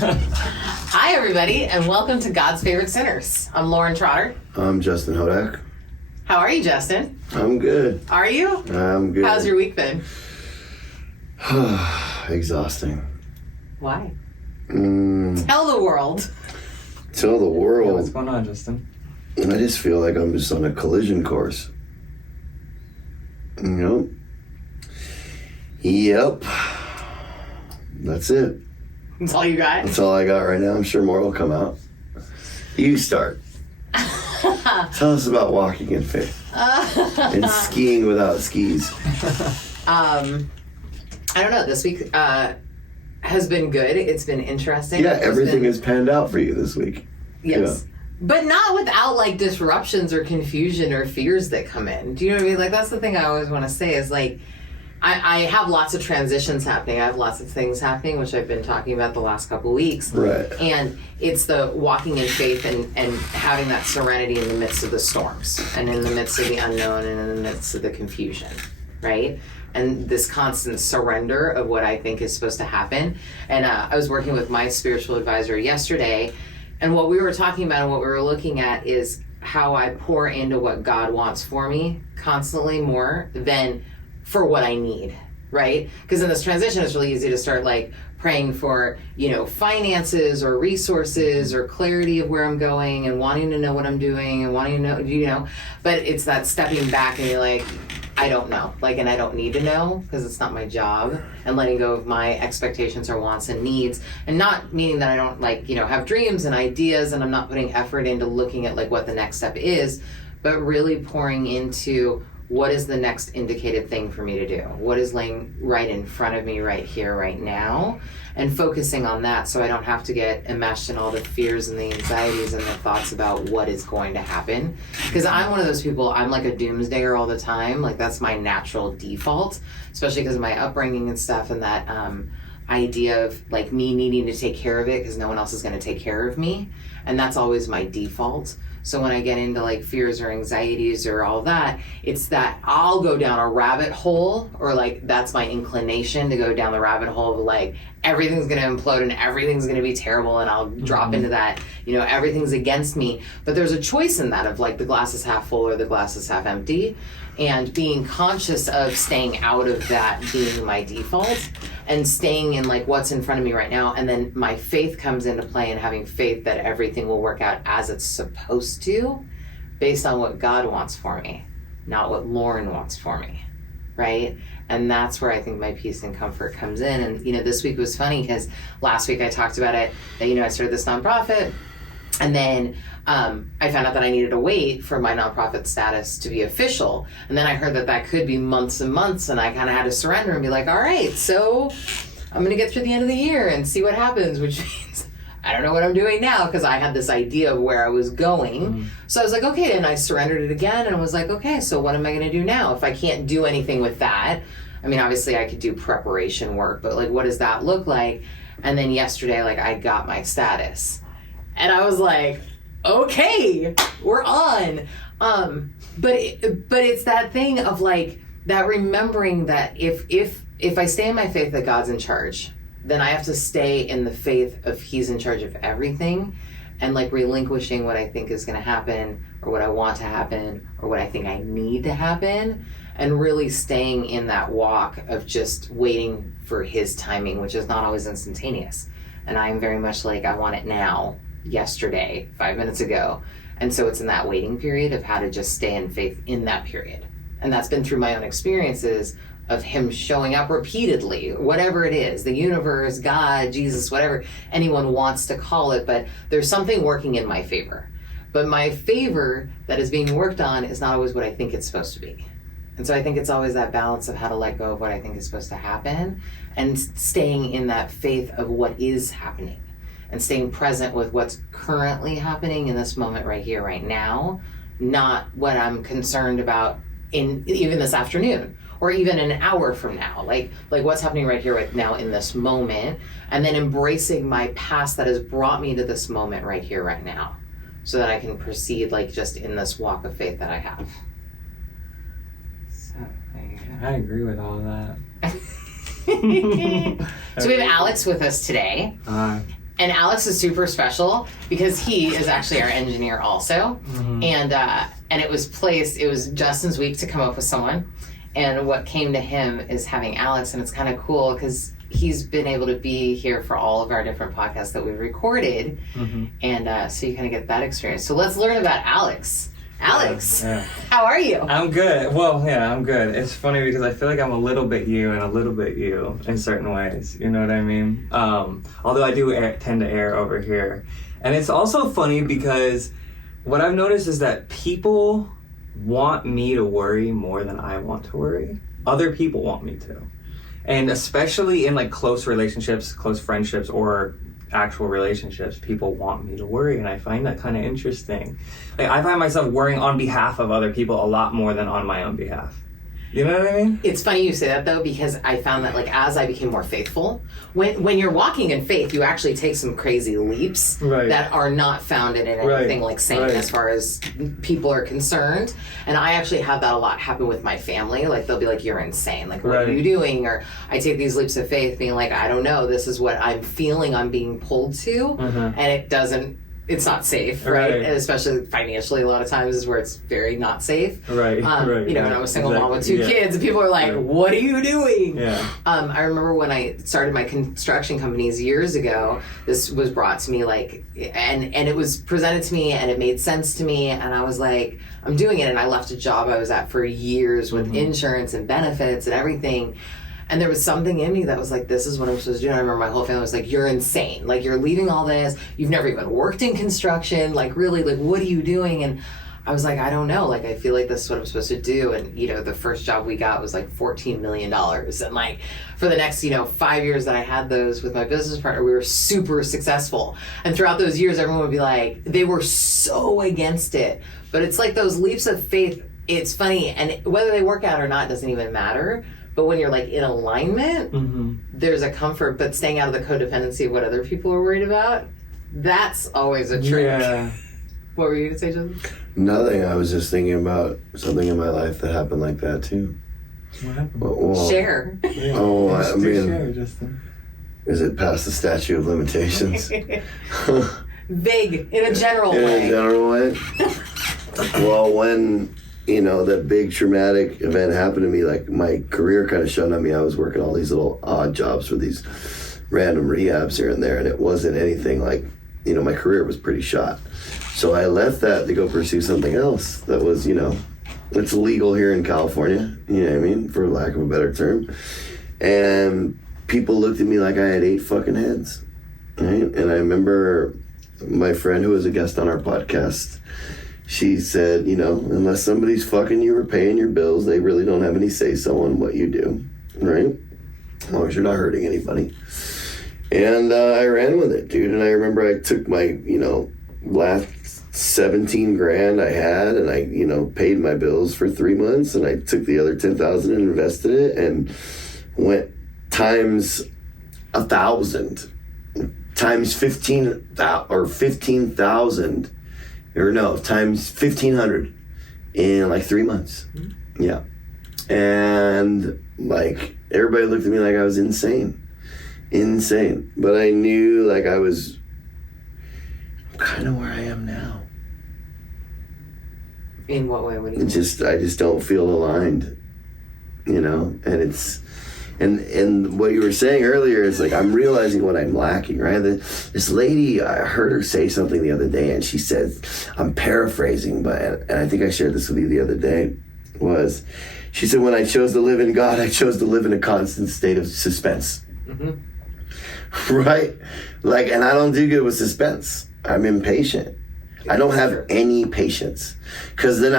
Hi, everybody, and welcome to God's Favorite Sinners. I'm Lauren Trotter. I'm Justin Hodak. How are you, Justin? I'm good. Are you? I'm good. How's your week been? Exhausting. Why? Tell the world. Tell the Yeah, world. what's going on, Justin? I just feel like I'm just on a collision course. Nope. Yep. That's it. That's all you got? That's all I got right now. I'm sure more will come out. You start. Tell us about walking in faith and skiing without skis. I don't know. This week has been good. It's been interesting. Yeah, everything has panned out for you this week. Yes. Yeah. But not without like disruptions or confusion or fears that come in. Do you know what I mean? Like that's the thing I always want to say is like I have lots of transitions happening. I have lots of things happening, which I've been talking about the last couple of weeks. Right. And it's the walking in faith and having that serenity in the midst of the storms and in the midst of the unknown and in the midst of the confusion, right? And this constant surrender of what I think is supposed to happen. And I was working with my spiritual advisor yesterday, and what we were talking about and what we were looking at is how I pour into what God wants for me constantly more than for what I need, right? Because in this transition, it's really easy to start like praying for, finances or resources or clarity of where I'm going and wanting to know what I'm doing and wanting to know, but it's that stepping back and you're like, I don't know, and I don't need to know because it's not my job, and letting go of my expectations or wants and needs, and not meaning that I don't have dreams and ideas and I'm not putting effort into looking at what the next step is, but really pouring into what is the next indicated thing for me to do? What is laying right in front of me right here, right now? And focusing on that so I don't have to get enmeshed in all the fears and the anxieties and the thoughts about what is going to happen. Because I'm one of those people, I'm like a doomsdayer all the time. That's my natural default, especially because of my upbringing and stuff, and that idea of me needing to take care of it because no one else is going to take care of me. And that's always my default. So when I get into fears or anxieties or all that, it's that I'll go down a rabbit hole, or that's my inclination to go down the rabbit hole of everything's going to implode and everything's going to be terrible, and I'll drop into that, everything's against me. But there's a choice in that of the glass is half full or the glass is half empty, and being conscious of staying out of that being my default and staying in what's in front of me right now. And then my faith comes into play, and having faith that everything will work out as it's supposed to based on what God wants for me, not what Lauren wants for me, right? And that's where I think my peace and comfort comes in. And, this week was funny because last week I talked about it, that, I started this nonprofit, and then I found out that I needed to wait for my nonprofit status to be official. And then I heard that could be months and months, and I kind of had to surrender and be like, all right, so I'm going to get through the end of the year and see what happens, which means I don't know what I'm doing now because I had this idea of where I was going. So I was like, okay, and I surrendered it again, and I was like, okay, so what am I going to do now? If I can't do anything with that, I mean, obviously I could do preparation work, but what does that look like? And then yesterday, I got my status. And I was like, okay, we're on. But it's that thing of that remembering that if I stay in my faith that God's in charge, then I have to stay in the faith of He's in charge of everything, and relinquishing what I think is going to happen or what I want to happen or what I think I need to happen, and really staying in that walk of just waiting for His timing, which is not always instantaneous. And I'm very much I want it now, yesterday, 5 minutes ago. And so it's in that waiting period of how to just stay in faith in that period. And that's been through my own experiences of Him showing up repeatedly, whatever it is, the universe, God, Jesus, whatever anyone wants to call it, but there's something working in my favor. But my favor that is being worked on is not always what I think it's supposed to be. And so I think it's always that balance of how to let go of what I think is supposed to happen and staying in that faith of what is happening and staying present with what's currently happening in this moment right here, right now, not what I'm concerned about in even this afternoon or even an hour from now, like what's happening right here, right now in this moment, and then embracing my past that has brought me to this moment right here, right now, so that I can proceed just in this walk of faith that I have. So, there you go. I agree with all of that. So we have Alex with us today. And Alex is super special because he is actually our engineer also. And it was Justin's week to come up with someone. And what came to him is having Alex, and it's kind of cool because he's been able to be here for all of our different podcasts that we've recorded. And so you kind of get that experience. So let's learn about Alex. Alex, how are you? I'm good. Well, yeah, I'm good. It's funny because I feel like I'm a little bit you and a little bit you in certain ways. You know what I mean? Although I do tend to err over here. And it's also funny because what I've noticed is that people want me to worry more than I want to worry. Other people want me to. And especially in like close relationships, close friendships, or actual relationships, people want me to worry, and I find that kind of interesting. Like I find myself worrying on behalf of other people a lot more than on my own behalf. You know what I mean? It's funny you say that though, because I found that like as I became more faithful, when you're walking in faith, you actually take some crazy leaps that are not founded in anything like sane as far as people are concerned. And I actually have that a lot happen with my family. Like they'll be like, "You're insane. Like what are you doing?" Or I take these leaps of faith, being like, "I don't know. This is what I'm feeling. I'm being pulled to," and it's not safe, right? And especially financially, a lot of times is where it's very not safe. You know, and I'm a single mom with 2 kids, and people are like, "What are you doing?" I remember when I started my construction companies years ago, this was brought to me like, and it was presented to me, and it made sense to me, and I was like, I'm doing it, and I left a job I was at for years with insurance and benefits and everything. And there was something in me that was like, this is what I'm supposed to do. And I remember my whole family was like, "You're insane. Like, you're leaving all this. You've never even worked in construction. Like, really, like, what are you doing?" And I was like, I don't know. Like, I feel like this is what I'm supposed to do. And, you know, the first job we got was like $14 million. And like, for the next, 5 years that I had those with my business partner, we were super successful. And throughout those years, everyone would be like, they were so against it. But it's like those leaps of faith. It's funny. And whether they work out or not doesn't even matter. But when you're like in alignment, there's a comfort. But staying out of the codependency of what other people are worried about, that's always a trick. Yeah. What were you going to say, Justin? Nothing. I was just thinking about something in my life that happened like that too. What happened? Well, share. Yeah. Oh, I mean, share, Justin. Is it past the statute of limitations? Vague, in a general way. In a general way? Well, when... that big traumatic event happened to me, like my career kind of shut on me. I was working all these little odd jobs for these random rehabs here and there, and it wasn't anything like, my career was pretty shot. So I left that to go pursue something else that was, it's legal here in California, you know what I mean, for lack of a better term. And people looked at me like I had 8 fucking heads, right? And I remember my friend who was a guest on our podcast, she said, unless somebody's fucking you or paying your bills, they really don't have any say-so on what you do, right? As long as you're not hurting anybody. And I ran with it, dude. And I remember I took my, last 17 grand I had, and I, paid my bills for 3 months, and I took the other 10,000 and invested it, and went times 1,000, times 15,000. Or no, times 1,500 in like 3 months. Yeah. And like everybody looked at me like I was insane. But I knew like I was kind of where I am now. In what way? What do you mean? I just don't feel aligned, and it's, and what you were saying earlier is like, I'm realizing what I'm lacking, right? This lady, I heard her say something the other day, and she said, I'm paraphrasing, and I think I shared this with you the other day, she said, when I chose to live in God, I chose to live in a constant state of suspense. Right? Like, and I don't do good with suspense. I'm impatient. I don't have any patience. Because then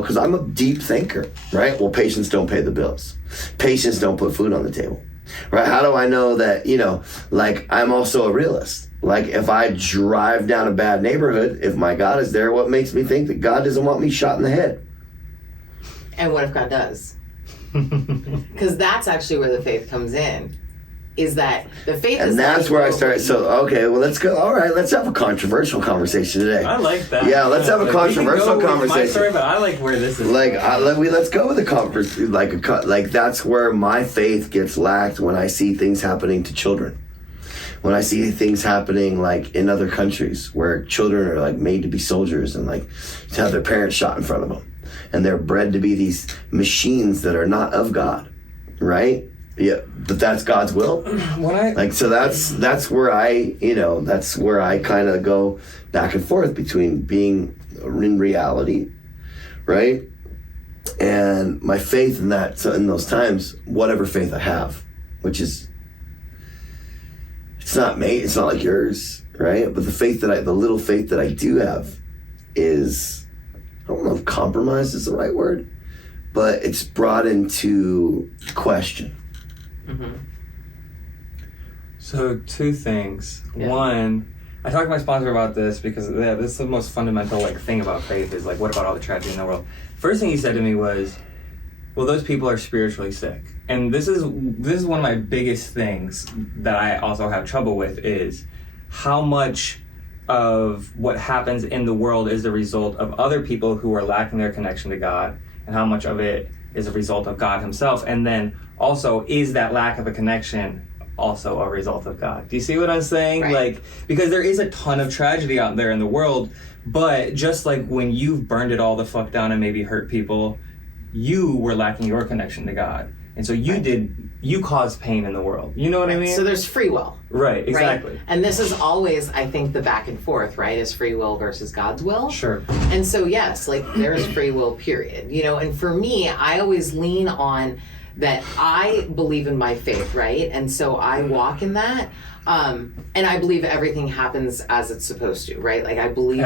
because I'm a deep thinker, right? Well, patience don't pay the bills. Patience don't put food on the table, right? How do I know that, like I'm also a realist? Like if I drive down a bad neighborhood, if my God is there, what makes me think that God doesn't want me shot in the head? And what if God does? Because that's actually where the faith comes in. Is that the faith and is that's where I started. So, okay, well, let's go. All right, let's have a controversial conversation today. I like that. Yeah, let's have a controversial conversation. My story, but I like where this is. Let's go with the conversation. Like that's where my faith gets lacked when I see things happening to children. when I see things happening like in other countries where children are like made to be soldiers and like to have their parents shot in front of them, and they're bred to be these machines that are not of God, right? Yeah, but that's God's will. So that's where I kind of go back and forth between being in reality, right, and my faith in that. So in those times, whatever faith I have, which is, it's not like yours, right? But the little faith that I do have is, I don't know if compromise is the right word, but it's brought into question. Mm-hmm. So 2 things. Yeah. One, I talked to my sponsor about this because this is the most fundamental thing about faith is what about all the tragedy in the world? First thing he said to me was, well, those people are spiritually sick. And this is one of my biggest things that I also have trouble with is how much of what happens in the world is the result of other people who are lacking their connection to God, and how much of it is a result of God himself. And then also, is that lack of a connection also a result of God? Do you see what I'm saying? Right. Because there is a ton of tragedy out there in the world, but just like when you've burned it all the fuck down and maybe hurt people, you were lacking your connection to God. And so you caused pain in the world. You know what I mean? So there's free will. Right, exactly. Right? And this is always, I think, the back and forth, right? Is free will versus God's will. Sure. And so, yes, there is free will, period. And for me, I always lean on that I believe in my faith, right? And so I walk in that. And I believe everything happens as it's supposed to, right? I believe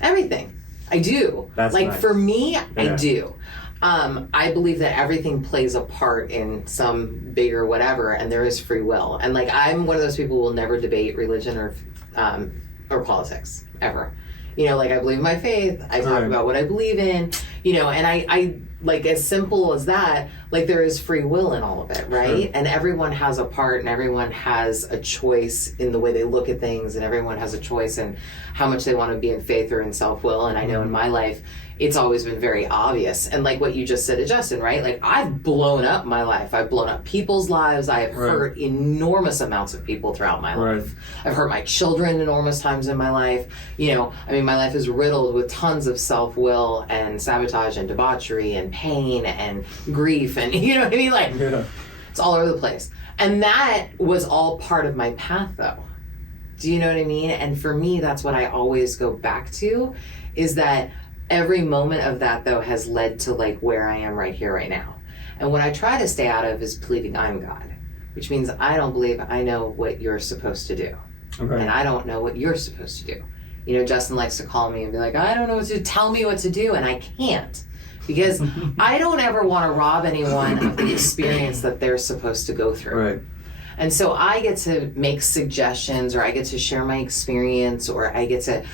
everything. I do. That's nice. For me, I do. I believe that everything plays a part in some bigger whatever, and there is free will. And I'm one of those people who will never debate religion or politics ever. I believe in my faith. I talk about what I believe in. And I as simple as that. There is free will in all of it, right? Sure. And everyone has a part, and everyone has a choice in the way they look at things, and everyone has a choice in how much they want to be in faith or in self-will. And I know in my life, it's always been very obvious. And what you just said to Justin, right? I've blown up my life. I've blown up people's lives. I have hurt enormous amounts of people throughout my life. I've hurt my children enormous times in my life. My life is riddled with tons of self-will and sabotage and debauchery and pain and grief and, you know what I mean? It's all over the place. And that was all part of my path, though. Do you know what I mean? And for me, that's what I always go back to, is that every moment of that, though, has led to where I am right here, right now. And what I try to stay out of is believing I'm God, which means I don't believe I know what you're supposed to do. Okay. And I don't know what you're supposed to do. Justin likes to call me and be like, I don't know what to do. Tell me what to do. And I can't, because I don't ever want to rob anyone of the experience that they're supposed to go through. Right. And so I get to make suggestions, or I get to share my experience, or I get to,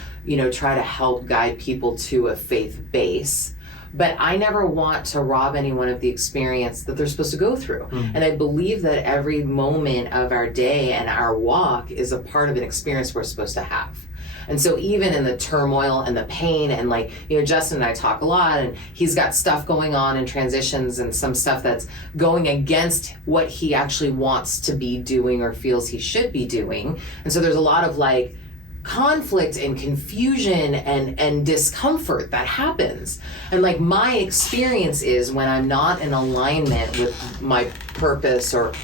try to help guide people to a faith base. But I never want to rob anyone of the experience that they're supposed to go through. Mm-hmm. And I believe that every moment of our day and our walk is a part of an experience we're supposed to have. And so even in the turmoil and the pain and Justin and I talk a lot, and he's got stuff going on and transitions and some stuff that's going against what he actually wants to be doing or feels he should be doing. And so there's a lot of conflict and confusion and discomfort that happens. And my experience is when I'm not in alignment with my purpose or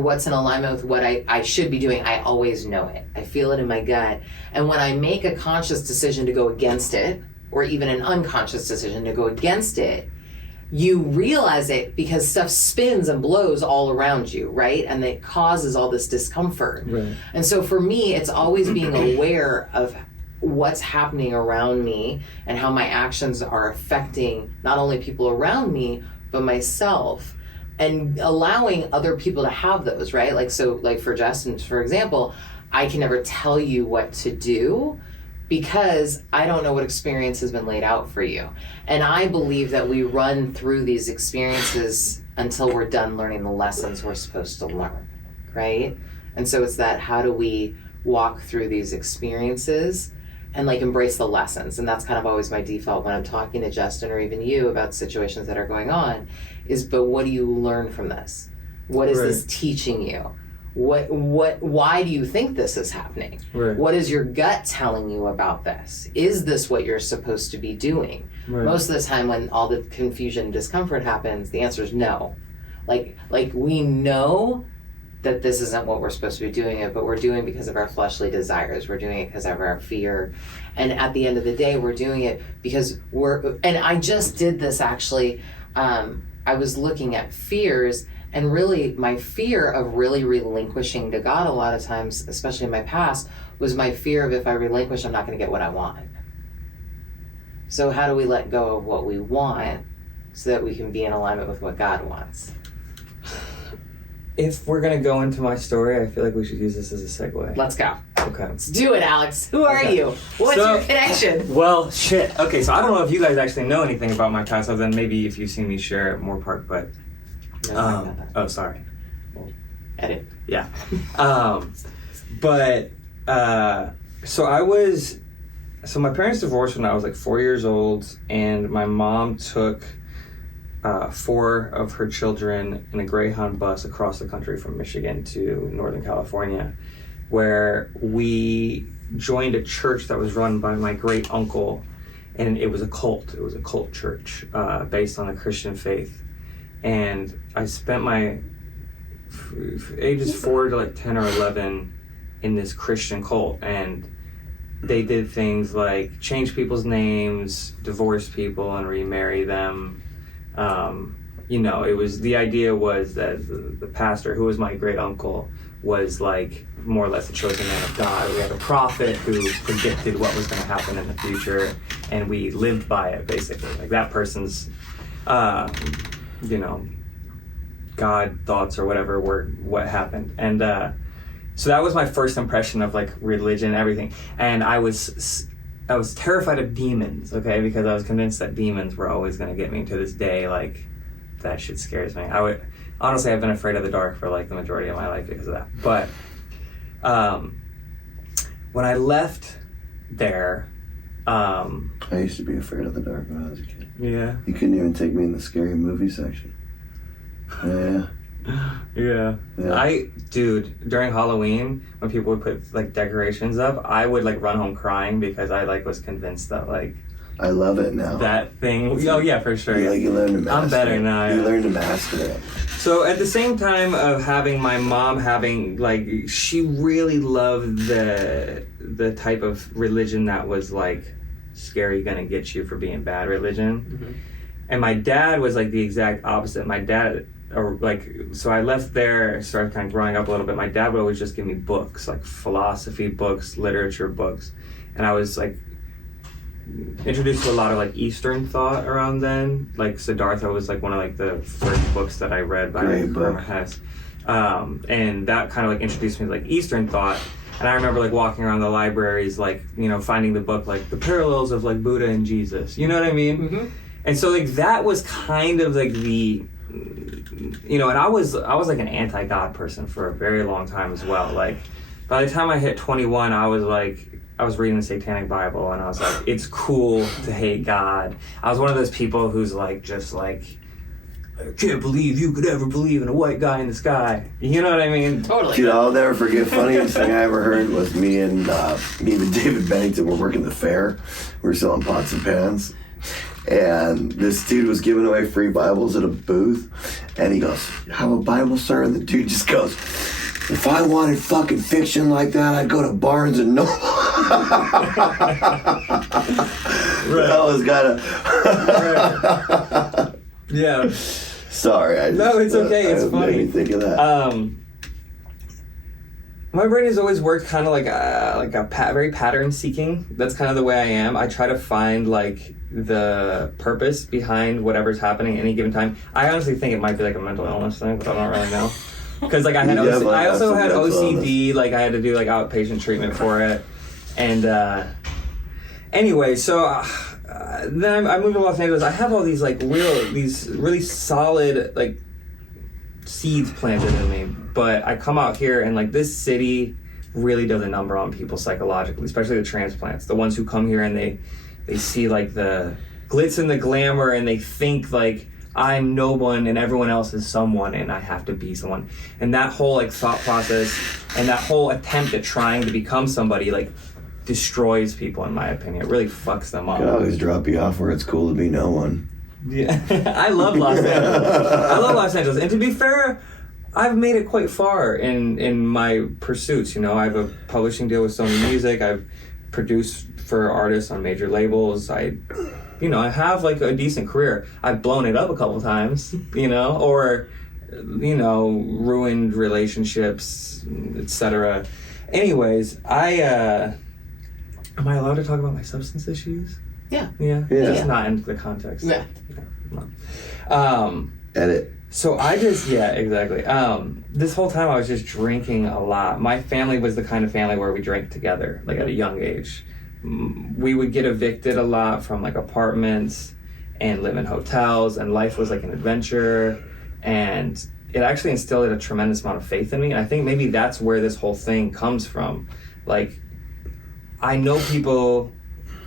what's in alignment with what I should be doing, I always know it. I feel it in my gut. And when I make a conscious decision to go against it, or even an unconscious decision to go against it, you realize it because stuff spins and blows all around you, right? And it causes all this discomfort. Right. And so for me, it's always being aware of what's happening around me and how my actions are affecting not only people around me, but myself. And allowing other people to have those, right? For Justin, for example, I can never tell you what to do because I don't know what experience has been laid out for you. And I believe that we run through these experiences until we're done learning the lessons we're supposed to learn, right? And so it's that, how do we walk through these experiences and embrace the lessons? And that's kind of always my default when I'm talking to Justin or even you about situations that are going on, is, but what do you learn from this? What is this teaching you? why do you think this is happening? Right. What is your gut telling you about this? Is this what you're supposed to be doing? Right. Most of the time when all the confusion and discomfort happens, the answer is no. Like we know that this isn't what we're supposed to be doing it, but we're doing it because of our fleshly desires. We're doing it because of our fear. And at the end of the day, we're doing it because and I just did this actually. I was looking at fears, and really my fear of really relinquishing to God a lot of times, especially in my past, was my fear of if I relinquish, I'm not going to get what I want. So how do we let go of what we want so that we can be in alignment with what God wants? If we're gonna go into my story, I feel like we should use this as a segue. Let's go. Okay. Let's do it, Alex. Who are you? What's your connection? Well, shit. Okay, so I don't know if you guys actually know anything about my past, other than maybe if you've seen me share at Moore Park, but... oh, sorry. Edit. Yeah. So my parents divorced when I was like 4 years old, and my mom took 4 of her children in a Greyhound bus across the country from Michigan to Northern California, where we joined a church that was run by my great uncle, and it was a cult. It was a cult church based on the Christian faith. And I spent my ages 4 to like 10 or 11 in this Christian cult, and they did things like change people's names, divorce people, and remarry them. It was, the idea was that the pastor, who was my great uncle, was like more or less the chosen man of God. We had a prophet who predicted what was going to happen in the future, and we lived by it, basically. Like that person's, God thoughts or whatever were what happened. And so that was my first impression of like religion and everything. And I was terrified of demons, okay, because I was convinced that demons were always going to get me. To this day, like, that shit scares me. Honestly, I've been afraid of the dark for like the majority of my life because of that. But when I left there, I used to be afraid of the dark when I was a kid. Yeah. You couldn't even take me in the scary movie section. Yeah. During Halloween, when people would put like decorations up, I would like run home crying because I like was convinced that like I love it now. that thing. Oh yeah, for sure. You learn to master. I'm better now. You learn to master it. So at the same time of having my mom she really loved the type of religion that was like scary, gonna get you for being bad religion. Mm-hmm. And my dad was like the exact opposite. My dad, so I left there, started kind of growing up a little bit. My dad would always just give me books, like philosophy books, literature books. And I was like introduced to a lot of like Eastern thought around then. Like Siddhartha was like one of like the first books that I read by Herman Hesse. And that kind of like introduced me to like Eastern thought. And I remember like walking around the libraries, like, finding the book, like the parallels of like Buddha and Jesus. You know what I mean? Mm-hmm. And so like that was kind of like the, and I was like an anti-God person for a very long time as well. Like by the time I hit 21, I was reading the Satanic Bible, and I was like, it's cool to hate God. I was one of those people who's like, just like, I can't believe you could ever believe in a white guy in the sky. You know what I mean? Totally. Dude, I'll never forget. Funniest thing I ever heard was me and David Bennington were working the fair. We were selling pots and pans. And this dude was giving away free Bibles at a booth. And he goes, "Have a Bible, sir?" And the dude just goes, "If I wanted fucking fiction like that, I'd go to Barnes and Noble." That was kind of... Yeah. Sorry. It's okay. It's funny. Made me think of that. My brain has always worked kind of very pattern seeking. That's kind of the way I am. I try to find like the purpose behind whatever's happening at any given time. I honestly think it might be like a mental illness thing, but I don't really know. Because like I also had OCD. Like I had to do like outpatient treatment for it. And anyway, so then I moved to Los Angeles. I have all these these really solid like seeds planted in me. But I come out here and like this city really does a number on people psychologically, especially the transplants. The ones who come here and they see like the glitz and the glamour, and they think like I'm no one and everyone else is someone and I have to be someone. And that whole like thought process and that whole attempt at trying to become somebody like destroys people, in my opinion. It really fucks them up. I can always drop you off where it's cool to be no one. Yeah. I love Los Angeles. I love Los Angeles. And to be fair, I've made it quite far in my pursuits. You know, I have a publishing deal with Sony Music. I've produced for artists on major labels. I have like a decent career. I've blown it up a couple times, or, ruined relationships, etc. Anyways, am I allowed to talk about my substance issues? Yeah. Yeah. Yeah. Just not in the context. Yeah. Edit. So I just, yeah, exactly. This whole time I was just drinking a lot. My family was the kind of family where we drank together, like at a young age. We would get evicted a lot from like apartments and live in hotels, and life was like an adventure. And it actually instilled a tremendous amount of faith in me. And I think maybe that's where this whole thing comes from. Like, I know people,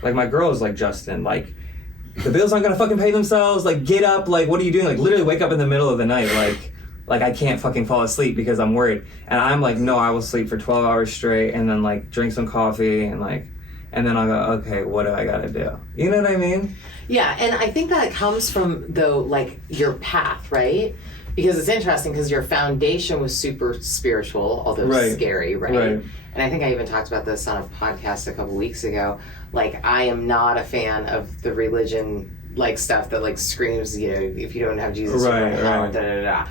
like my girls, like Justin, like, the bills aren't gonna fucking pay themselves, like, get up, like, what are you doing? Like, literally wake up in the middle of the night, like I can't fucking fall asleep because I'm worried. And I'm like, no, I will sleep for 12 hours straight and then like drink some coffee and then I'll go, okay, what do I gotta do? You know what I mean? Yeah, and I think that comes from, though, like, your path, right? Because it's interesting because your foundation was super spiritual, although scary, right? And I think I even talked about this on a podcast a couple weeks ago. Like, I am not a fan of the religion, like, stuff that, like, screams, if you don't have Jesus, you're going to hell, da-da-da-da.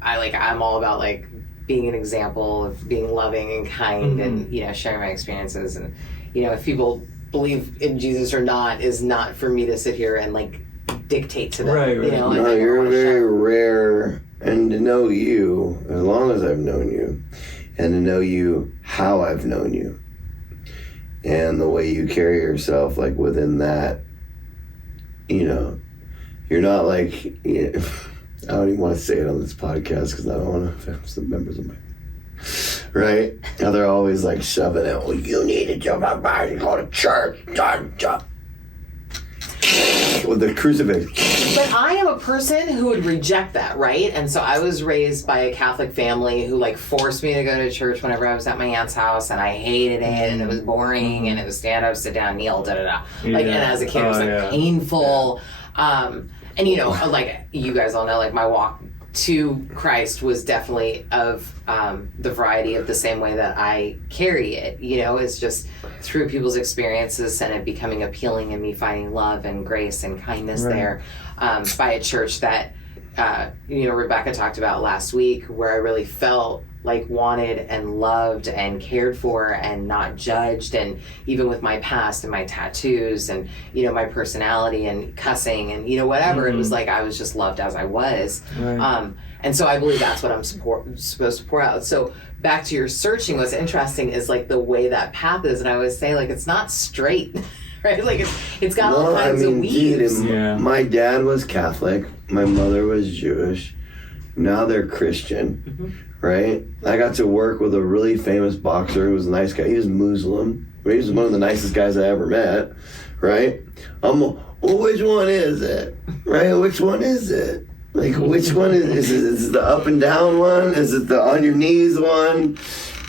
I'm all about, like, being an example of being loving and kind and, sharing my experiences. And, if people believe in Jesus or not is not for me to sit here and, like, dictate to them. No, you're very rare. And to know you, as long as I've known you, and to know you how I've known you, and the way you carry yourself, like, within that, you're not like, I don't even want to say it on this podcast because I don't want to offend some members of my, right? Now they're always like shoving it, well, you need to jump out and go to church, jump. With the crucifix. But I am a person who would reject that, right? And so I was raised by a Catholic family who, like, forced me to go to church whenever I was at my aunt's house, and I hated it, and it was boring, and it was stand up, sit down, kneel, da-da-da. Like, and as a kid, it was, like, painful. And, like, you guys all know, like, my walk to Christ was definitely of the variety of the same way that I carry it. It's just through people's experiences and it becoming appealing and me finding love and grace and kindness there by a church that, Rebecca talked about last week, where I really felt like wanted and loved and cared for and not judged. And even with my past and my tattoos and, my personality and cussing and, whatever, it was like I was just loved as I was. And so I believe that's what I'm supposed to pour out. So back to your searching, what's interesting is, like, the way that path is. And I always say, like, it's not straight, right? Like, it's got all kinds of weaves. My dad was Catholic. My mother was Jewish. Now they're Christian, right? I got to work with a really famous boxer who was a nice guy. He was Muslim. He was one of the nicest guys I ever met, right? Well, which one is it? Right? Which one is it? Like, which one is it the up and down one? Is it the on your knees one?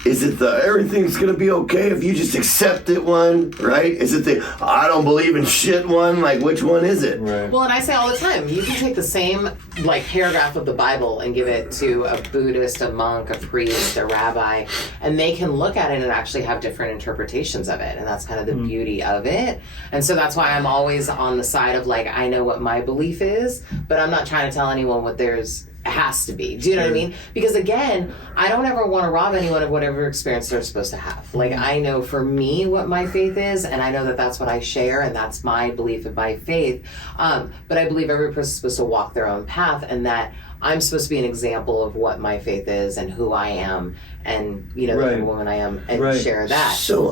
Is it the everything's gonna be okay if you just accept it one, right? Is it the I don't believe in shit one? Like, which one is it? Right. Well, and I say all the time, you can take the same, like, paragraph of the Bible and give it to a Buddhist, a monk, a priest, a rabbi, and they can look at it and actually have different interpretations of it. And that's kind of the beauty of it. And so that's why I'm always on the side of, like, I know what my belief is, but I'm not trying to tell anyone what theirs has to be. Do you know what I mean? Because, again, I don't ever want to rob anyone of whatever experience they're supposed to have. Like, I know for me what my faith is, and I know that that's what I share, and that's my belief and my faith. But I believe every person's supposed to walk their own path, and that I'm supposed to be an example of what my faith is and who I am, and, the kind of woman I am, and share that. So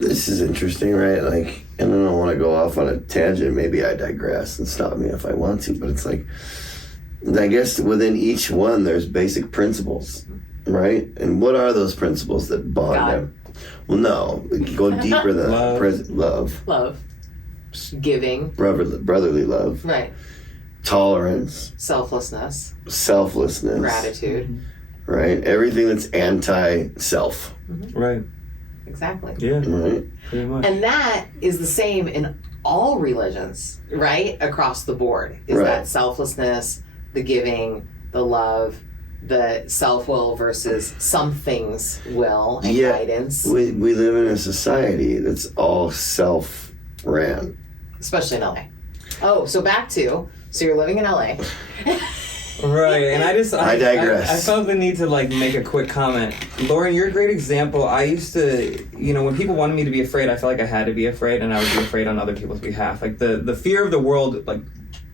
this is interesting, right? Like, and I don't want to go off on a tangent. Maybe I digress and stop me if I want to, but it's like, I guess within each one there's basic principles, right? And what are those principles that bond God. them? Well, no, go deeper than Love. love, Love. Giving. brotherly love, Right. tolerance, selflessness, selflessness, gratitude. right? Everything that's anti-self, Right. Exactly. Yeah. right? Pretty much. And that is the same in all religions, right? Across the board. Is Right. that selflessness, the giving, the love, the self-will versus something's will and guidance. We live in a society that's all self-ran. Especially in LA. Oh, so back to, so you're living in LA. Right, and I digress. I felt the need to like make a quick comment. Lauren, you're a great example. I used to, when people wanted me to be afraid, I felt like I had to be afraid, and I would be afraid on other people's behalf. Like the fear of the world, like,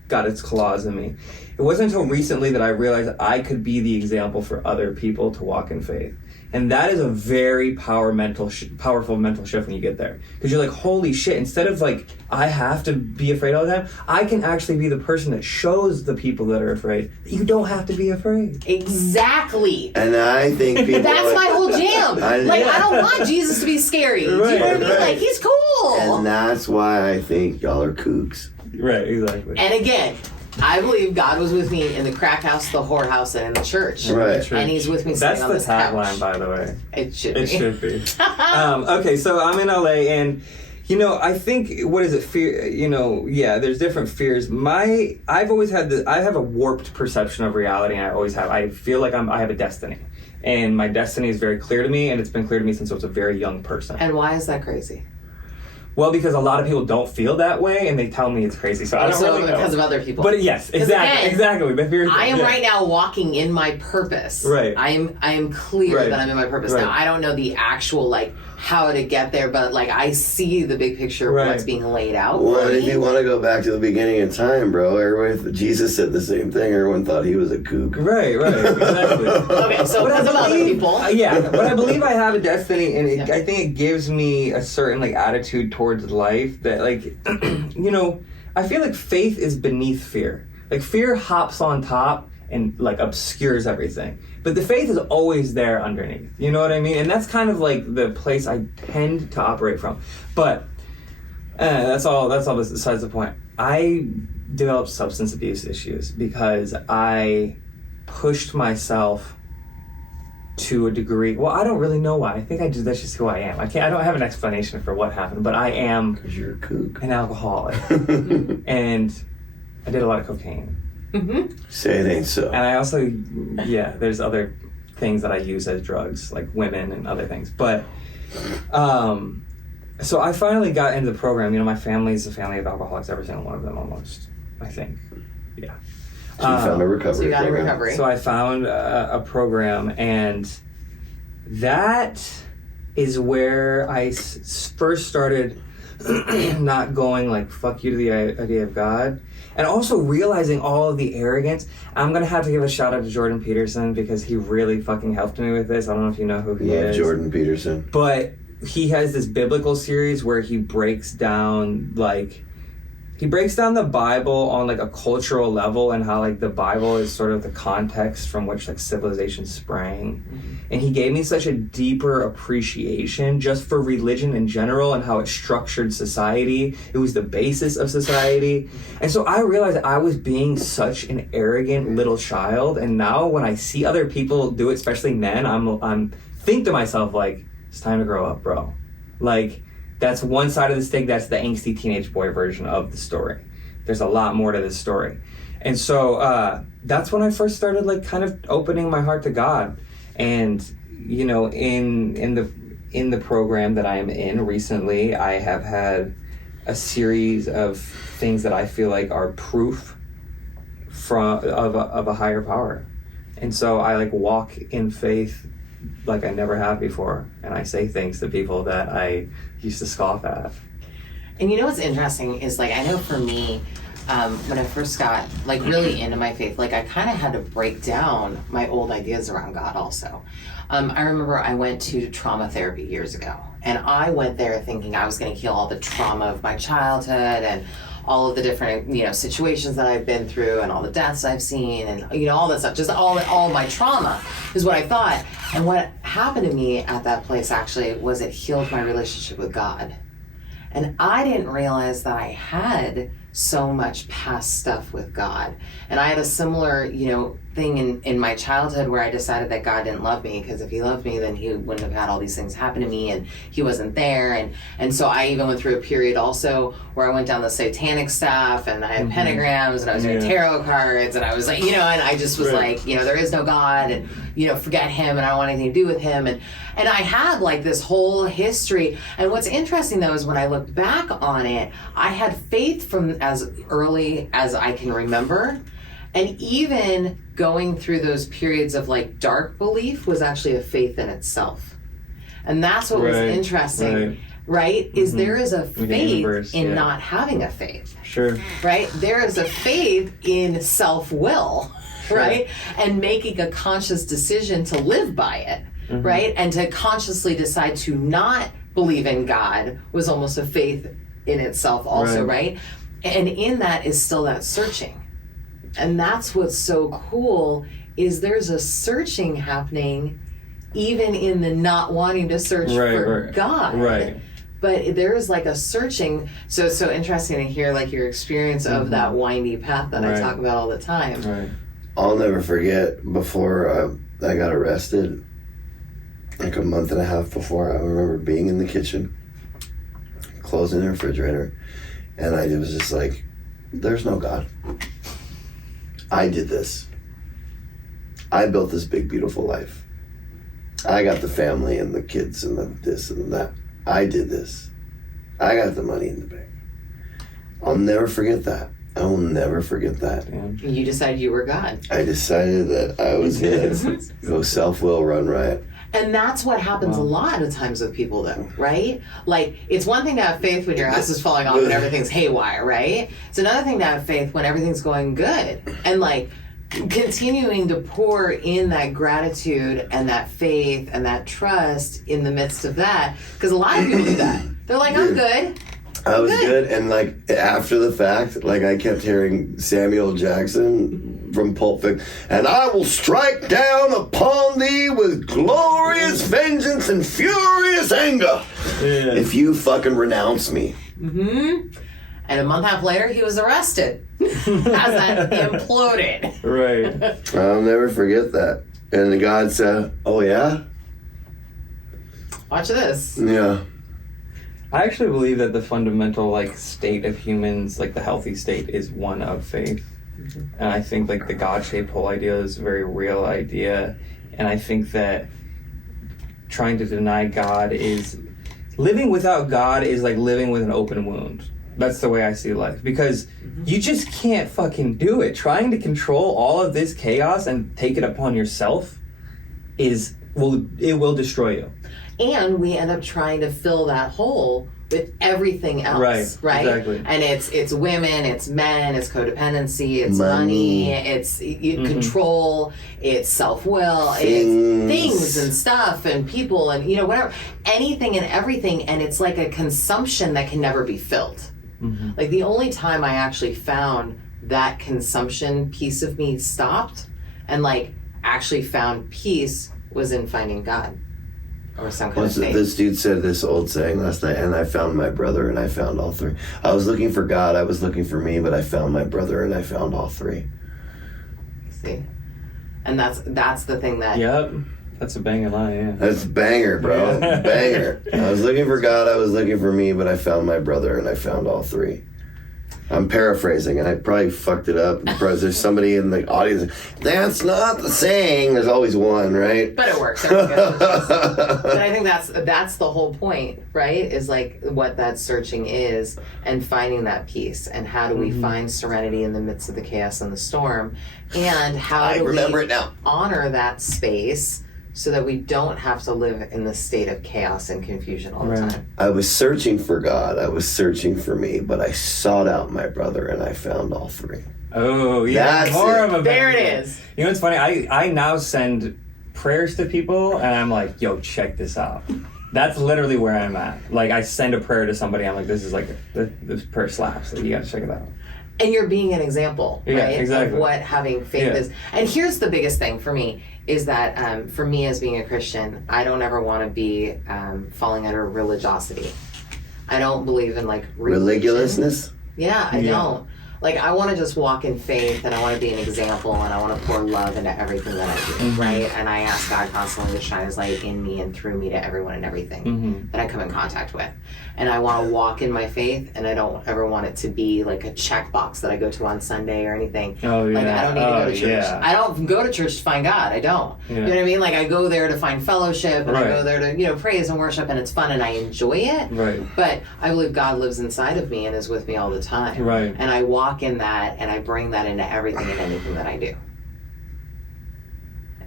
got its claws in me. It wasn't until recently that I realized I could be the example for other people to walk in faith. And that is a very powerful mental shift when you get there. Because you're like, holy shit, instead of like, I have to be afraid all the time, I can actually be the person that shows the people that are afraid that you don't have to be afraid. Exactly. And I think people That's my whole jam. I don't want Jesus to be scary. Do you know what I mean? Right. Like, he's cool. And that's why I think y'all are kooks. Right, exactly. And again, I believe God was with me in the crack house, the whorehouse, and in the church. Right. And he's with me That's sitting on the this couch. tagline, by the way. It should It be. should be. Okay, so I'm in LA, and I think what is it? Fear. There's different fears. I've always had I have a warped perception of reality, and I always have. I feel like I have a destiny, and my destiny is very clear to me, and it's been clear to me since I was a very young person. And why is that crazy? Well, because a lot of people don't feel that way, and they tell me it's crazy. So I don't really know. Because of other people. But yes, exactly. The fear. I am right now walking in my purpose. Right. I am clear that I'm in my purpose. Right. Now, I don't know the actual, like, how to get there, but, like, I see the big picture of what's being laid out. Well, if you want to go back to the beginning of time, bro, Jesus said the same thing. Everyone thought he was a kook. Right, exactly. Okay, so because of other people. But I believe I have a destiny, and I think it gives me a certain, like, attitude towards life that, like, I feel like faith is beneath fear. Like, fear hops on top and, like, obscures everything. But the faith is always there underneath. You know what I mean? And that's kind of, like, the place I tend to operate from. But that's all besides the point. I developed substance abuse issues because I pushed myself to a degree. Well, I don't really know why. I think that's just who I am. I don't have an explanation for what happened, but I am Because you're a kook. an alcoholic. And I did a lot of cocaine. Mm-hmm. Say it ain't so. And I also, there's other things that I use as drugs, like women and other things. But, so I finally got into the program. My family's a family of alcoholics, every single one of them almost, I think. Yeah. So you found a recovery So you got a program. recovery. So I found a program, and that is where I first started not going like, fuck you to the idea of God. And also realizing all of the arrogance. I'm going to have to give a shout out to Jordan Peterson because he really fucking helped me with this. I don't know if you know who he is. Jordan Peterson. But he has this biblical series where he breaks down the Bible on like a cultural level and how like the Bible is sort of the context from which like civilization sprang. Mm-hmm. And he gave me such a deeper appreciation just for religion in general and how it structured society. It was the basis of society. And so I realized I was being such an arrogant little child. And now when I see other people do it, especially men, I'm think to myself like, it's time to grow up, bro. Like, that's one side of the stick. That's the angsty teenage boy version of the story. There's a lot more to this story. And so that's when I first started like kind of opening my heart to God. And, in the program that I am in recently, I have had a series of things that I feel like are proof of a higher power. And so I like walk in faith like I never have before. And I say things to people that I used to scoff at. And what's interesting is, like, I know for me, when I first got, like, really into my faith, like, I kind of had to break down my old ideas around God also. I remember I went to trauma therapy years ago, and I went there thinking I was going to heal all the trauma of my childhood and all of the different, situations that I've been through and all the deaths I've seen and, all that stuff, just all my trauma is what I thought. And what happened to me at that place actually was it healed my relationship with God. And I didn't realize that I had so much past stuff with God. And I had a similar, thing in my childhood where I decided that God didn't love me, because if he loved me, then he wouldn't have had all these things happen to me, and he wasn't there. And so I even went through a period also where I went down the satanic stuff, and I had pentagrams, and I was doing tarot cards, and I was like, and I just was like, there is no God, and, forget him, and I don't want anything to do with him. And I had like this whole history. And what's interesting though is when I look back on it, I had faith from as early as I can remember. And even going through those periods of like dark belief was actually a faith in itself. And that's what was interesting, right? Is there is a faith in not having a faith. Sure. Right? There is a faith in self-will, right? And making a conscious decision to live by it, right? And to consciously decide to not believe in God was almost a faith in itself also, right? And in that is still that searching. And that's what's so cool, is there's a searching happening even in the not wanting to search for God. Right. But there is like a searching. So it's so interesting to hear like your experience of that windy path that I talk about all the time. Right. I'll never forget, before I got arrested, like a month and a half before, I remember being in the kitchen, closing the refrigerator, and I was just like, there's no God. I did this. I built this big, beautiful life. I got the family and the kids and the this and that. I did this. I got the money in the bank. I'll never forget that. I will never forget that. You decided you were God. I decided that I was going to go self-will, run riot. And that's what happens a lot of times with people though, right? Like, it's one thing to have faith when your ass is falling off and everything's haywire, right? It's another thing to have faith when everything's going good. And like, continuing to pour in that gratitude and that faith and that trust in the midst of that. Because a lot of people do that. They're like, I'm good. I was good, and like after the fact, like I kept hearing Samuel Jackson from Pulp Fiction, and I will strike down upon thee with glorious vengeance and furious anger if you fucking renounce me. And a month and a half later, he was arrested as that imploded. Right. I'll never forget that. And God said, "Oh yeah, watch this." Yeah. I actually believe that the fundamental like state of humans, like the healthy state, is one of faith. And I think like the God-shaped whole idea is a very real idea. And I think that trying to deny God is living without God is like living with an open wound. That's the way I see life, because you just can't fucking do it. Trying to control all of this chaos and take it upon yourself will destroy you. And we end up trying to fill that hole with everything else, right? Exactly. And it's women, it's men, it's codependency, it's money, it's control, it's self-will, it's things and stuff and people and whatever, anything and everything, and it's like a consumption that can never be filled. Like the only time I actually found that consumption piece of me stopped and like actually found peace was in finding God. Or some kind of faith. This dude said this old saying last night, and I found my brother and I found all three. I was looking for God, I was looking for me, but I found my brother and I found all three. See? And that's the thing that... Yep. That's a banger line, yeah. That's banger, bro. Banger. I was looking for God, I was looking for me, but I found my brother and I found all three. I'm paraphrasing, and I probably fucked it up. There's somebody in the audience. That's not the saying. There's always one, right? But it works. But I think that's the whole point, right? Is like what that searching is, and finding that peace, and how do we find serenity in the midst of the chaos and the storm, and how do we honor that space so that we don't have to live in the state of chaos and confusion all the time. I was searching for God, I was searching for me, but I sought out my brother and I found all three. Oh, yeah. That's more it. of a there it is. You know what's funny? I now send prayers to people and I'm like, yo, check this out. That's literally where I'm at. Like, I send a prayer to somebody, I'm like, this is like, this prayer slaps. Like, you gotta check it out. And you're being an example, right? Exactly. Of what having faith is. And here's the biggest thing for me, is that for me as being a Christian, I don't ever want to be falling under religiosity. I don't believe in like religiousness? Yeah, I don't. Like, I want to just walk in faith, and I want to be an example, and I want to pour love into everything that I do, right? And I ask God constantly to shine His light in me and through me to everyone and everything that I come in contact with. And I want to walk in my faith, and I don't ever want it to be like a checkbox that I go to on Sunday or anything. Oh, yeah. Like, I don't need to go to church. Yeah. I don't go to church to find God. I don't. Yeah. You know what I mean? Like, I go there to find fellowship, and I go there to, you know, praise and worship, and it's fun, and I enjoy it. Right. But I believe God lives inside of me and is with me all the time. Right. And I walk in that, and I bring that into everything and anything that I do.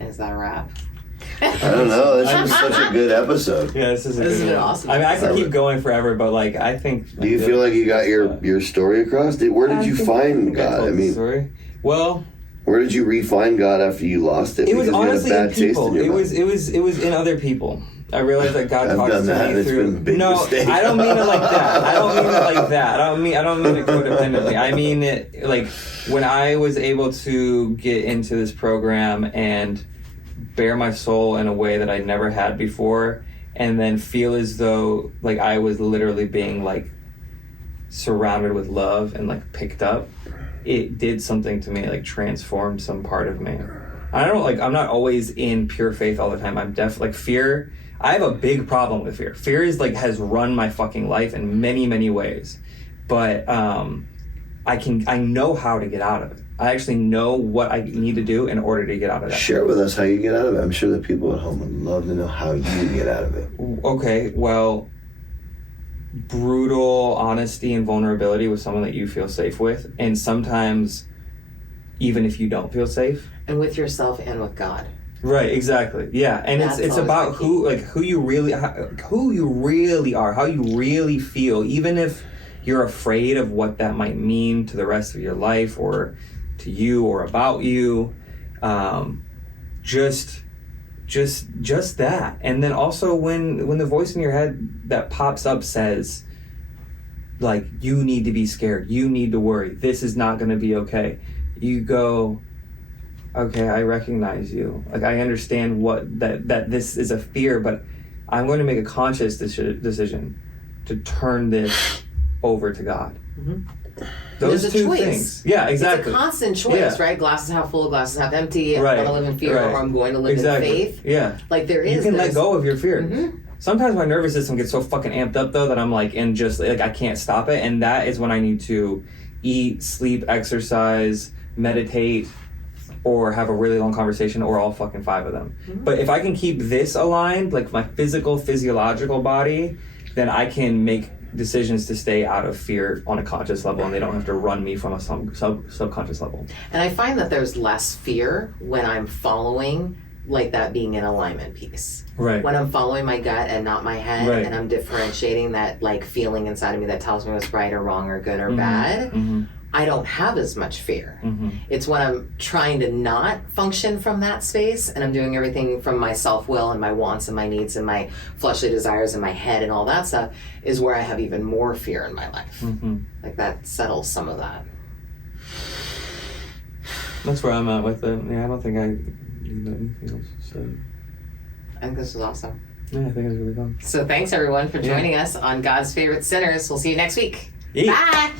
Is that a wrap? I don't know. This was such a good episode. Yeah, this is a This has good been one. awesome. I mean, I could keep going forever, but like, I think. Do you feel like you got your story across? Where did you find God? I mean, story. Well, where did you refine God after you lost it? it was Because you had a honestly in bad taste people. in your It mouth. was in other people. I realized that God I've talks done to that, me and it's through. been a big No, mistake. I don't mean it like that. I don't mean it like that. I don't mean it codependently. I mean it like when I was able to get into this program and bare my soul in a way that I never had before, and then feel as though like I was literally being like surrounded with love and like picked up. It did something to me, like transformed some part of me. I don't like, I'm not always in pure faith all the time. I'm like fear. I have a big problem with fear. Fear is like, has run my fucking life in many, many ways. But I know how to get out of it. I actually know what I need to do in order to get out of that. Share with us how you get out of it. I'm sure the people at home would love to know how you get out of it. Okay, well, brutal honesty and vulnerability with someone that you feel safe with. And sometimes, even if you don't feel safe. And with yourself and with God. Right, exactly. Yeah, and That's it's always about the key. who you really are, how you really feel, even if you're afraid of what that might mean to the rest of your life or to you or about you. Just that. And then also when the voice in your head that pops up says, like, you need to be scared, you need to worry, this is not going to be okay, you go, okay, I recognize you. Like, I understand that this is a fear, but I'm going to make a conscious decision to turn this over to God. Those There's a two choice. things. Yeah, exactly. It's a constant choice, Yeah. right? Glasses half full, glasses half empty. I'm Right, going to live in fear right. or I'm going to live Exactly. in faith. Yeah. Like, there is. You can let there's- go of your fears. Sometimes my nervous system gets so fucking amped up though that I'm like, and just like I can't stop it. And that is when I need to eat, sleep, exercise, meditate, or have a really long conversation, or all fucking 5 of them. But if I can keep this aligned, like my physiological body, then I can make decisions to stay out of fear on a conscious level, and they don't have to run me from a subconscious level. And I find that there's less fear when I'm following, like, that being in alignment piece. Right. When I'm following my gut and not my head, Right. and I'm differentiating that, like, feeling inside of me that tells me what's right or wrong or good or bad, I don't have as much fear. It's when I'm trying to not function from that space and I'm doing everything from my self-will and my wants and my needs and my fleshly desires in my head and all that stuff is where I have even more fear in my life. Like, that settles some of that. That's where I'm at with it. Yeah, I don't think I need anything else to say. I think this was awesome. Yeah, I think it's really fun. So thanks everyone for joining us on God's Favorite Sinners. We'll see you next week. Yeet. Bye!